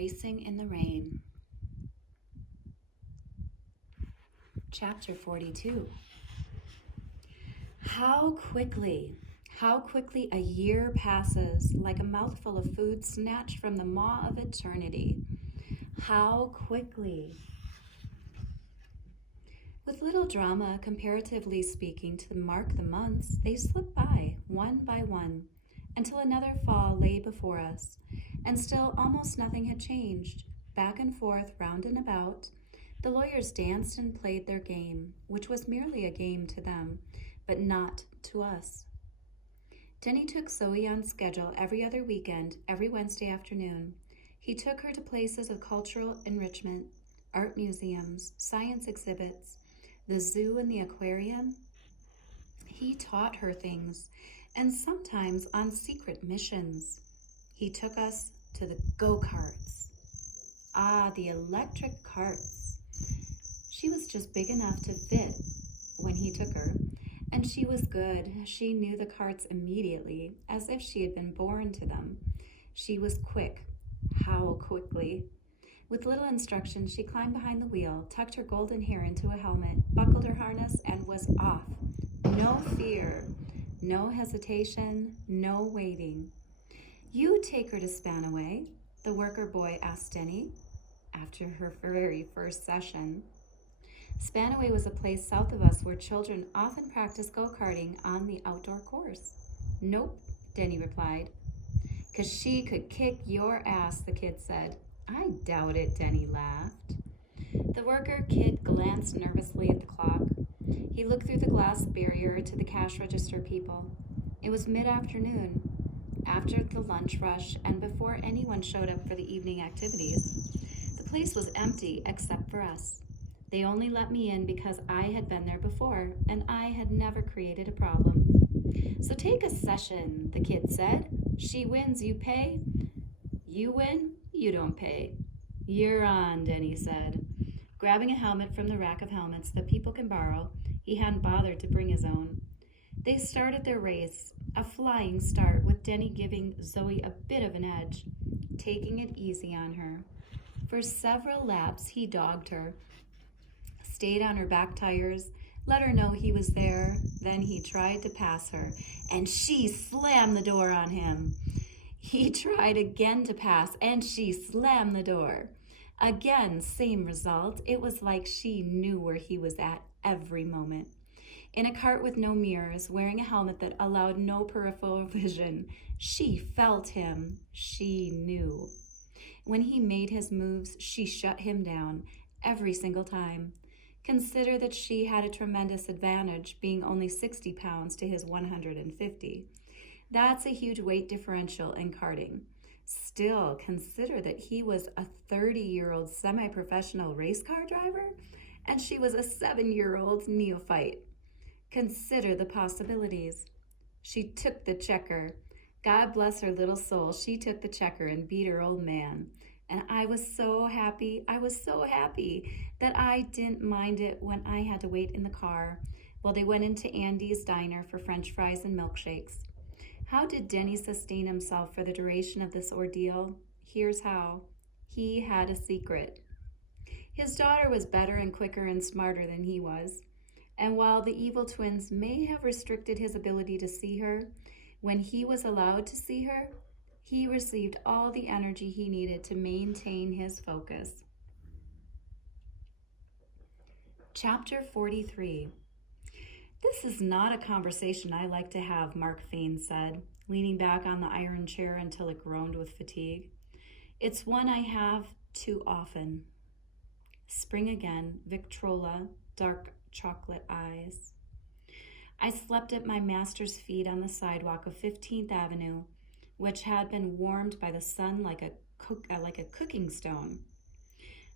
Racing in the Rain. Chapter 42. How quickly a year passes, like a mouthful of food snatched from the maw of eternity. How quickly. With little drama, comparatively speaking, to mark the months, they slipped by one, until another fall lay before us, and still almost nothing had changed. Back and forth, round and about, the lawyers danced and played their game, which was merely a game to them, but not to us. Denny took Zoe on schedule every other weekend, every Wednesday afternoon. He took her to places of cultural enrichment, art museums, science exhibits, the zoo and the aquarium. He taught her things, and sometimes on secret missions. He took us to the go-karts. Ah, the electric carts. She was just big enough to fit when he took her, and she was good. She knew the carts immediately, as if she had been born to them. She was quick. How quickly. With little instruction, she climbed behind the wheel, tucked her golden hair into a helmet, buckled her harness, and was off. No fear, no hesitation, no waiting. "You take her to Spanaway," the worker boy asked Denny after her very first session. Spanaway was a place south of us where children often practiced go-karting on the outdoor course. "Nope," Denny replied. "'Cause she could kick your ass," the kid said. "I doubt it," Denny laughed. The worker kid glanced nervously at the clock. He looked through the glass barrier to the cash register people. It was mid-afternoon, after the lunch rush and before anyone showed up for the evening activities. The place was empty except for us. They only let me in because I had been there before and I had never created a problem. "So take a session," the kid said. "She wins, you pay. You win, you don't pay." "You're on," Denny said. Grabbing a helmet from the rack of helmets that people can borrow, he hadn't bothered to bring his own. They started their race, a flying start, with Denny giving Zoe a bit of an edge, taking it easy on her. For several laps, he dogged her, stayed on her back tires, let her know he was there. Then he tried to pass her, and she slammed the door on him. He tried again to pass, and she slammed the door. Again, same result. It was like she knew where he was at every moment. In a cart with no mirrors, wearing a helmet that allowed no peripheral vision, she felt him. She knew. When he made his moves, she shut him down every single time. Consider that she had a tremendous advantage, being only 60 pounds to his 150. That's a huge weight differential in karting. Still, consider that he was a 30-year-old semi-professional race car driver, and she was a 7-year-old neophyte. Consider the possibilities. She took the checker. God bless her little soul, she took the checker and beat her old man. And I was so happy that I didn't mind it when I had to wait in the car while they went into Andy's diner for French fries and milkshakes. How did Denny sustain himself for the duration of this ordeal? Here's how. He had a secret. His daughter was better and quicker and smarter than he was. And while the evil twins may have restricted his ability to see her, when he was allowed to see her, he received all the energy he needed to maintain his focus. Chapter 43. "This is not a conversation I like to have," Mark Fain said, leaning back on the iron chair until it groaned with fatigue. "It's one I have too often." Spring again, Victrola, dark chocolate eyes. "I slept at my master's feet on the sidewalk of 15th Avenue, which had been warmed by the sun like a cooking stone.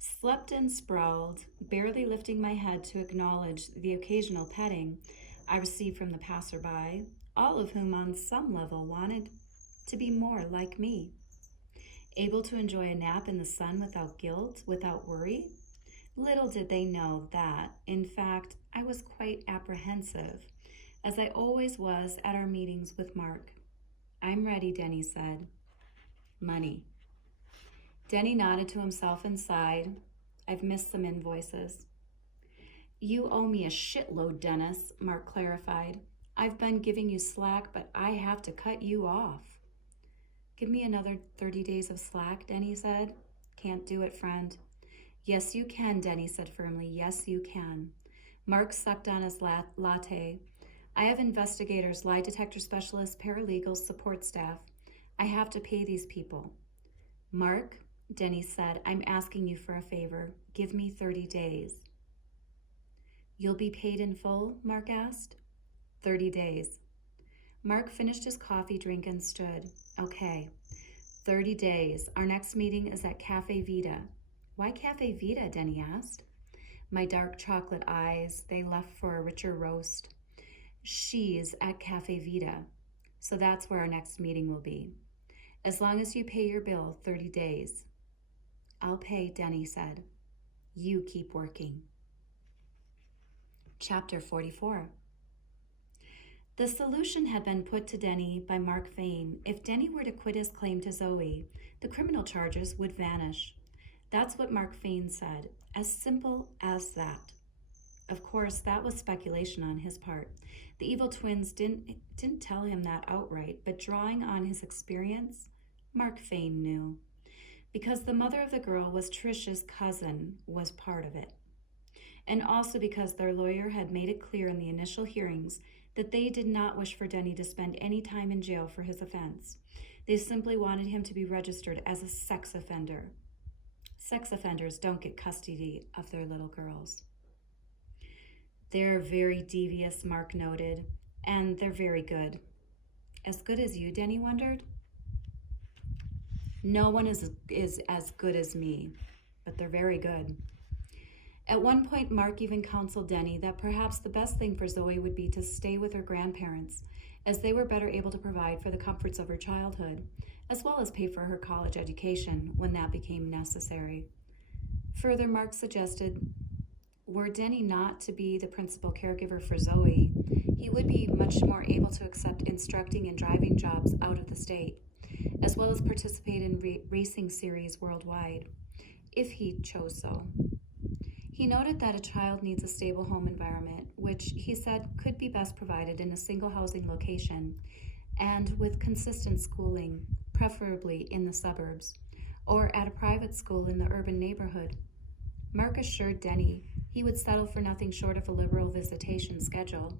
Slept and sprawled, barely lifting my head to acknowledge the occasional petting I received from the passerby, all of whom on some level wanted to be more like me. Able to enjoy a nap in the sun without guilt, without worry. Little did they know that, in fact, I was quite apprehensive, as I always was at our meetings with Mark. "I'm ready," Denny said. "Money." Denny nodded to himself and sighed. I've missed some invoices. You owe me a shitload, Dennis, Mark clarified. I've been giving you slack, but I have to cut you off. Give me another 30 days of slack, Denny said. Can't do it, friend. Yes, you can, Denny said firmly. Yes, you can. Mark sucked on his latte. I have investigators, lie detector specialists, paralegals, support staff. I have to pay these people. Mark, Denny said, I'm asking you for a favor. Give me 30 days. You'll be paid in full? Mark asked. 30 days. Mark finished his coffee drink and stood. Okay, 30 days. Our next meeting is at Cafe Vita. Why Cafe Vita? Denny asked. My dark chocolate eyes, they left for a richer roast. She's at Cafe Vita, so that's where our next meeting will be. As long as you pay your bill, 30 days. I'll pay, Denny said. You keep working. Chapter 44. The solution had been put to Denny by Mark Fain. If Denny were to quit his claim to Zoe, the criminal charges would vanish. That's what Mark Fain said. As simple as that. Of course, that was speculation on his part. The evil twins didn't tell him that outright, but drawing on his experience, Mark Fain knew. Because the mother of the girl was Trish's cousin was part of it. And also because their lawyer had made it clear in the initial hearings that they did not wish for Denny to spend any time in jail for his offense. They simply wanted him to be registered as a sex offender. Sex offenders don't get custody of their little girls. They're very devious, Mark noted, and they're very good. As good as you, Denny wondered? No one is as good as me, but they're very good. At one point, Mark even counseled Denny that perhaps the best thing for Zoe would be to stay with her grandparents, as they were better able to provide for the comforts of her childhood, as well as pay for her college education when that became necessary. Further, Mark suggested, were Denny not to be the principal caregiver for Zoe, he would be much more able to accept instructing and driving jobs out of the state, as well as participate in racing series worldwide, if he chose so. He noted that a child needs a stable home environment, which he said could be best provided in a single housing location and with consistent schooling, preferably in the suburbs, or at a private school in the urban neighborhood. Mark assured Denny he would settle for nothing short of a liberal visitation schedule.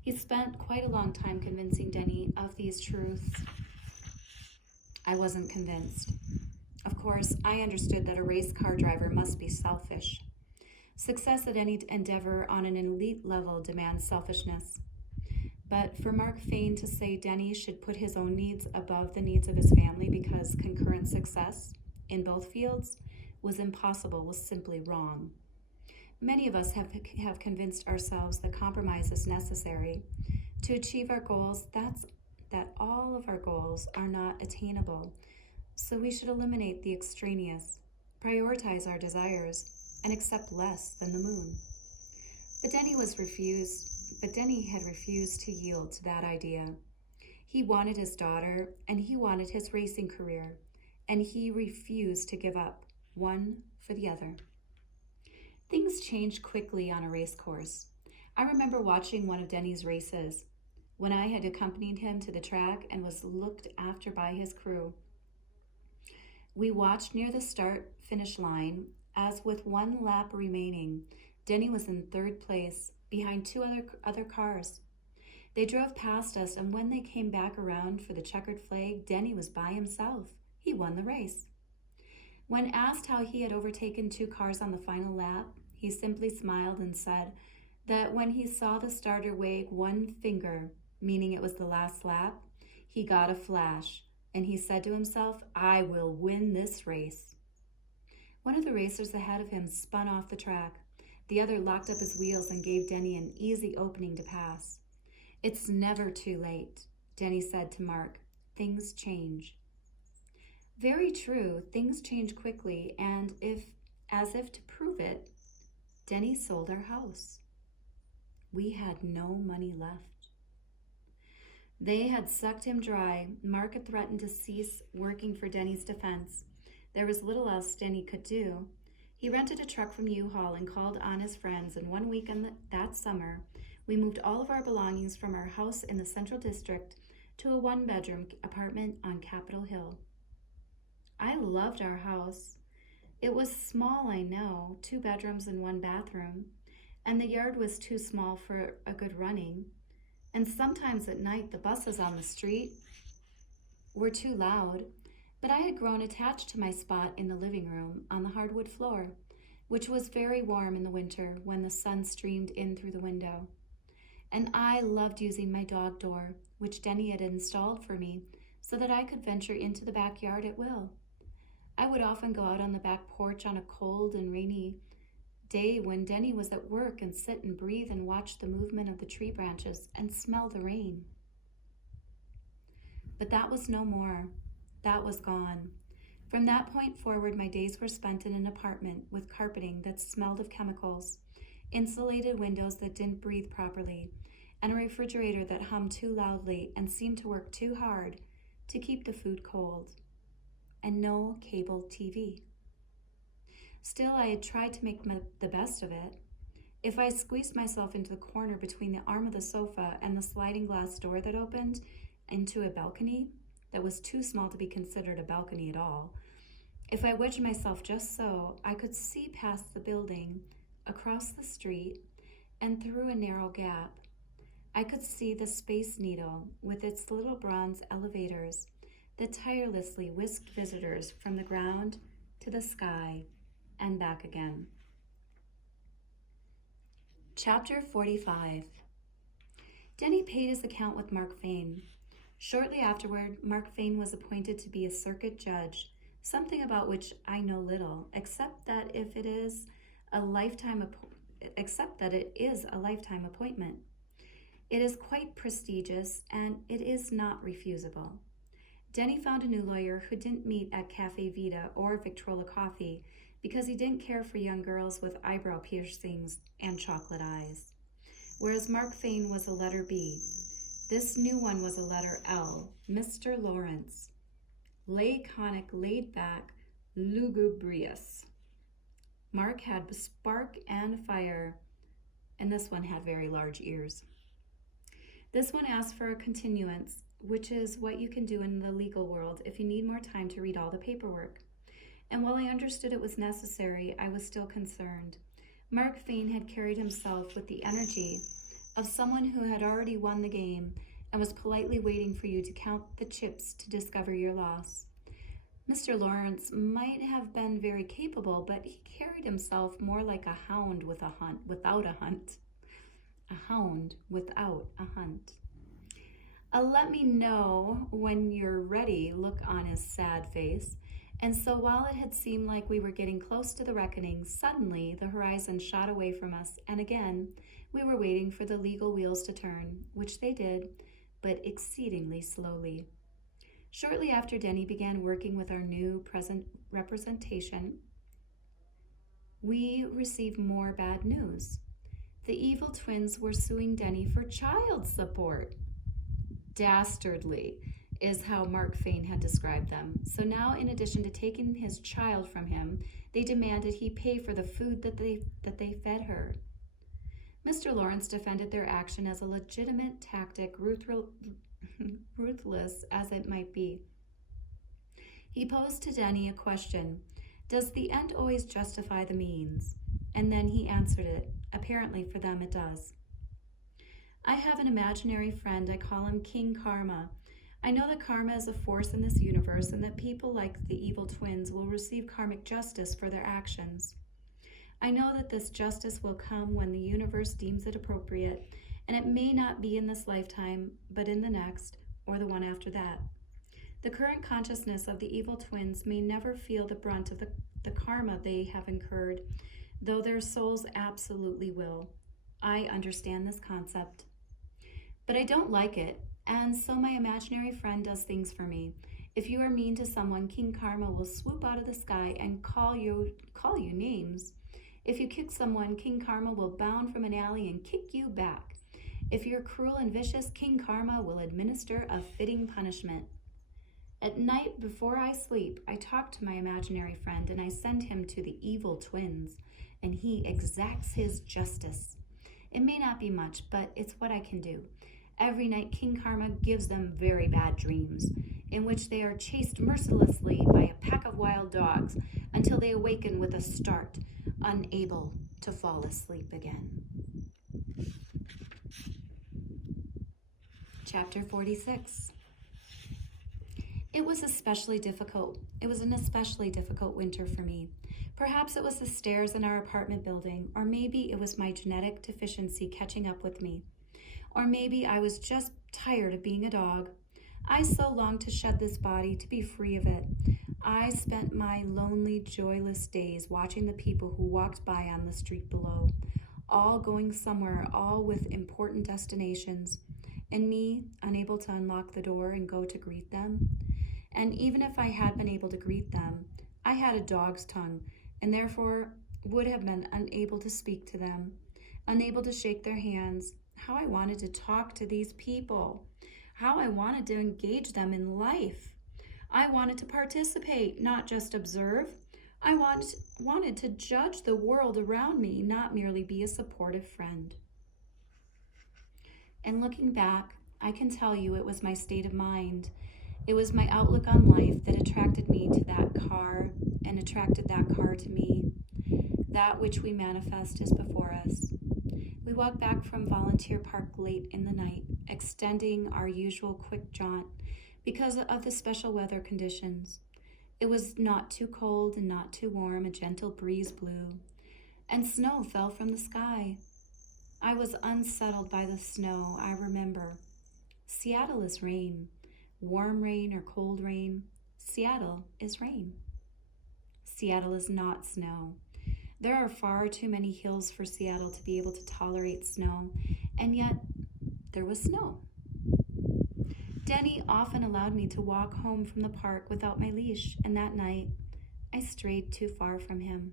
He spent quite a long time convincing Denny of these truths. I wasn't convinced. Of course, I understood that a race car driver must be selfish. Success at any endeavor on an elite level demands selfishness. But for Mark Fain to say Denny should put his own needs above the needs of his family because concurrent success in both fields was impossible was simply wrong. Many of us have convinced ourselves that compromise is necessary to achieve our goals. That all of our goals are not attainable, so we should eliminate the extraneous, prioritize our desires, and accept less than the moon. But Denny had refused to yield to that idea. He wanted his daughter, and he wanted his racing career, and he refused to give up one for the other. Things changed quickly on a race course. I remember watching one of Denny's races when I had accompanied him to the track and was looked after by his crew. We watched near the start-finish line as with one lap remaining, Denny was in third place behind two other cars. They drove past us, and when they came back around for the checkered flag, Denny was by himself. He won the race. When asked how he had overtaken two cars on the final lap, he simply smiled and said that when he saw the starter wag one finger, meaning it was the last lap, he got a flash, and he said to himself, I will win this race. One of the racers ahead of him spun off the track. The other locked up his wheels and gave Denny an easy opening to pass. It's never too late, Denny said to Mark. Things change. Very true, things change quickly, and as if to prove it, Denny sold our house. We had no money left. They had sucked him dry. Mark had threatened to cease working for Denny's defense. There was little else Denny could do. He rented a truck from U-Haul and called on his friends, and one weekend that summer, we moved all of our belongings from our house in the Central District to a one-bedroom apartment on Capitol Hill. I loved our house. It was small, I know, 2 bedrooms and 1 bathroom, and the yard was too small for a good running. And sometimes at night, the buses on the street were too loud, but I had grown attached to my spot in the living room on the hardwood floor, which was very warm in the winter when the sun streamed in through the window. And I loved using my dog door, which Denny had installed for me, so that I could venture into the backyard at will. I would often go out on the back porch on a cold and rainy day when Denny was at work and sit and breathe and watch the movement of the tree branches and smell the rain. But that was no more. That was gone. From that point forward, my days were spent in an apartment with carpeting that smelled of chemicals, insulated windows that didn't breathe properly, and a refrigerator that hummed too loudly and seemed to work too hard to keep the food cold, and no cable TV. Still, I had tried to make the best of it. If I squeezed myself into the corner between the arm of the sofa and the sliding glass door that opened into a balcony that was too small to be considered a balcony at all, if I wedged myself just so, I could see past the building, across the street, and through a narrow gap. I could see the Space Needle with its little bronze elevators that tirelessly whisked visitors from the ground to the sky and back again. Chapter 45. Denny paid his account with Mark Fane. Shortly afterward, Mark Fane was appointed to be a circuit judge, something about which I know little, except that it is a lifetime appointment. It is quite prestigious, and it is not refusable. Denny found a new lawyer who didn't meet at Cafe Vita or Victrola Coffee because he didn't care for young girls with eyebrow piercings and chocolate eyes. Whereas Mark Fane was a letter B, this new one was a letter L, Mr. Lawrence. Laconic, laid back, lugubrious. Mark had spark and fire, and this one had very large ears. This one asked for a continuance, which is what you can do in the legal world if you need more time to read all the paperwork. And while I understood it was necessary, I was still concerned. Mark Fane had carried himself with the energy of someone who had already won the game and was politely waiting for you to count the chips to discover your loss. Mr. Lawrence might have been very capable, but he carried himself more like a hound without a hunt. A hound without a hunt. Let me know when you're ready, look on his sad face. And so while it had seemed like we were getting close to the reckoning, suddenly the horizon shot away from us, and again we were waiting for the legal wheels to turn, which they did, but exceedingly slowly. Shortly after Denny began working with our new present representation, we received more bad news. The evil twins were suing Denny for child support. Dastardly is how Mark Fane had described them. So now, in addition to taking his child from him, they demanded he pay for the food that they fed her. Mr. Lawrence defended their action as a legitimate tactic, ruthless as it might be. He posed to Denny a question: does the end always justify the means? And then he answered it. Apparently for them it does. I have an imaginary friend. I call him King Karma. I know that karma is a force in this universe and that people like the evil twins will receive karmic justice for their actions. I know that this justice will come when the universe deems it appropriate, and it may not be in this lifetime, but in the next, or the one after that. The current consciousness of the evil twins may never feel the brunt of the karma they have incurred, though their souls absolutely will. I understand this concept. But I don't like it, and so my imaginary friend does things for me. If you are mean to someone, King Karma will swoop out of the sky and call you names. If you kick someone, King Karma will bound from an alley and kick you back. If you're cruel and vicious, King Karma will administer a fitting punishment. At night, before I sleep, I talk to my imaginary friend and I send him to the evil twins, and he exacts his justice. It may not be much, but it's what I can do. Every night, King Karma gives them very bad dreams, in which they are chased mercilessly by a pack of wild dogs until they awaken with a start, unable to fall asleep again. Chapter 46. It was an especially difficult winter for me. Perhaps it was the stairs in our apartment building, or maybe it was my genetic deficiency catching up with me. Or maybe I was just tired of being a dog. I so longed to shed this body, to be free of it. I spent my lonely, joyless days watching the people who walked by on the street below, all going somewhere, all with important destinations, and me, unable to unlock the door and go to greet them. And even if I had been able to greet them, I had a dog's tongue, and therefore would have been unable to speak to them, unable to shake their hands. How I wanted to talk to these people, how I wanted to engage them in life. I wanted to participate, not just observe. I wanted to judge the world around me, not merely be a supportive friend. And looking back, I can tell you it was my state of mind. It was my outlook on life that attracted me to that car and attracted that car to me. That which we manifest is before us. We walked back from Volunteer Park late in the night, extending our usual quick jaunt because of the special weather conditions. It was not too cold and not too warm, a gentle breeze blew, and snow fell from the sky. I was unsettled by the snow, I remember. Seattle is rain. Warm rain or cold rain. Seattle is rain. Seattle is not snow. There are far too many hills for Seattle to be able to tolerate snow, and yet there was snow. Denny often allowed me to walk home from the park without my leash, and that night I strayed too far from him.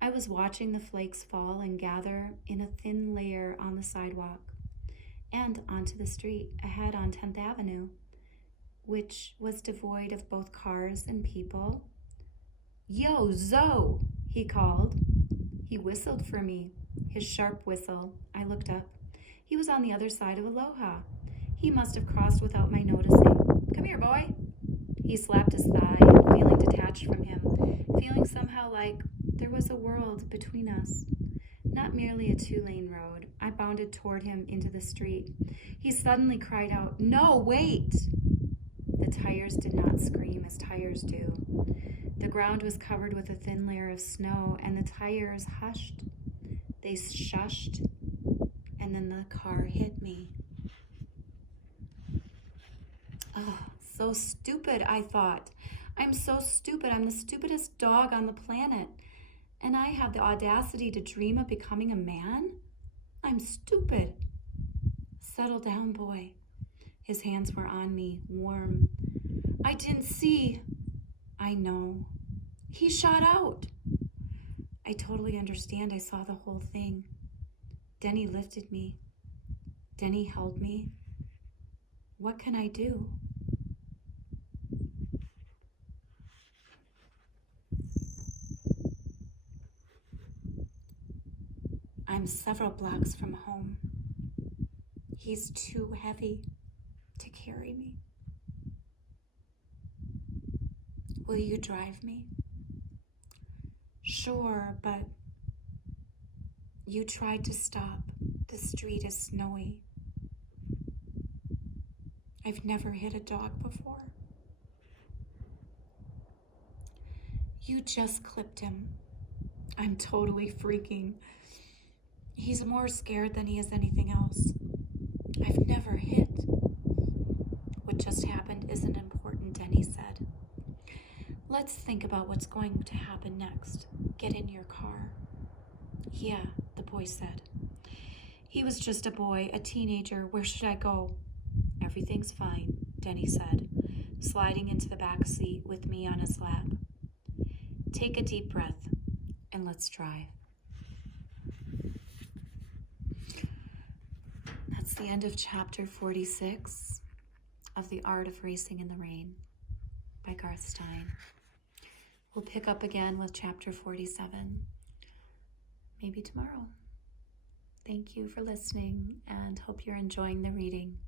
I was watching the flakes fall and gather in a thin layer on the sidewalk and onto the street ahead on 10th Avenue, which was devoid of both cars and people. "Yo, Zoe," he called. He whistled for me, his sharp whistle. I looked up. He was on the other side of Aloha. He must have crossed without my noticing. "Come here, boy." He slapped his thigh, feeling detached from him, feeling somehow like there was a world between us. Not merely a two-lane road. I bounded toward him into the street. He suddenly cried out, "No, wait!" The tires did not scream as tires do. The ground was covered with a thin layer of snow, and the tires hushed. They shushed, and then the car hit me. Oh, so stupid, I thought. I'm so stupid. I'm the stupidest dog on the planet. And I have the audacity to dream of becoming a man? I'm stupid. Settle down, boy. His hands were on me, warm. I didn't see. I know. He shot out. I totally understand. I saw the whole thing. Denny lifted me. Denny held me. What can I do? I'm several blocks from home. He's too heavy to carry me. Will you drive me? Sure, but you tried to stop. The street is snowy. I've never hit a dog before. You just clipped him. I'm totally freaking. He's more scared than he is anything else. I've never hit. What just happened isn't important, Denny said. Let's think about what's going to happen next. Get in your car. Yeah, the boy said. He was just a boy, a teenager. Where should I go? Everything's fine, Denny said, sliding into the back seat with me on his lap. Take a deep breath and let's drive. That's the end of chapter 46 of The Art of Racing in the Rain. by Garth Stein. We'll pick up again with chapter 47, maybe tomorrow. Thank you for listening and hope you're enjoying the reading.